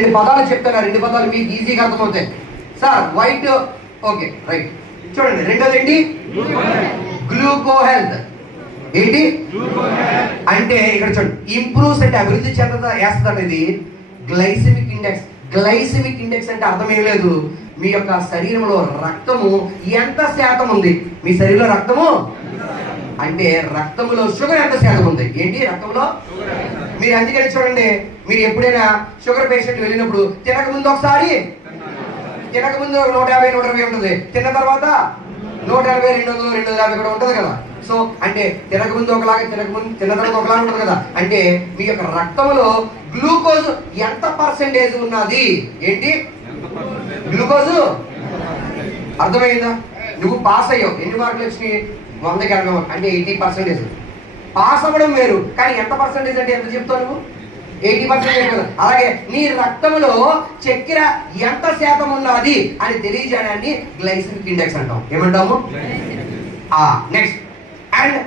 రెండు పదాలు చెప్తున్నా, రెండు పదాలు మీకు ఈజీగా అర్థమవుతాయి సార్. White, okay right. చూడండి రెండోది ఏంటి? గ్లూకో హెల్త్. ఏంటి అంటే ఇక్కడ చూడండి, ఇంప్రూవ్స్ అంటే అభివృద్ధి వేస్తుందండి. ఇది గ్లైసెమిక్ ఇండెక్స్. గ్లైసెమిక్ ఇండెక్స్ అంటే అర్థం ఏం లేదు, మీ యొక్క శరీరంలో రక్తము ఎంత శాతం ఉంది. మీ శరీరంలో రక్తము అంటే రక్తంలో షుగర్ ఎంత శాతం ఉంది. ఏంటి రక్తంలో? మీరు అందుకని చూడండి, మీరు ఎప్పుడైనా షుగర్ పేషెంట్ వెళ్ళినప్పుడు తినకముందు ఒకసారి, తినకముందు 150 120 ఉంటుంది, తిన్న తర్వాత 180 200 250 కూడా ఉంటుంది కదా. సో అంటే తినకముందు ఒకలాగా, తిన్న తర్వాత ఒకలాగా ఉంటుంది కదా. అంటే మీ యొక్క రక్తంలో గ్లూకోజ్ ఎంత పర్సెంటేజ్ ఉన్నది. ఏంటి గ్లూకోజ్? అర్థమైందా? నువ్వు పాస్ అయ్యావు, ఎన్ని మార్కులు వచ్చినాయి? 100కి 80 అంటే 80%. పాస్ అవ్వడం వేరు, కానీ ఎంత పర్సెంటేజ్ అంటే ఎంత చెప్తావు నువ్వు? 80%. అలాగే నీ రక్తంలో చక్కెర ఎంత శాతం ఉన్నది అని తెలియజేయడాన్ని గ్లైసెమిక్ ఇండెక్స్ అంటాం. ఏమంటాము? Next and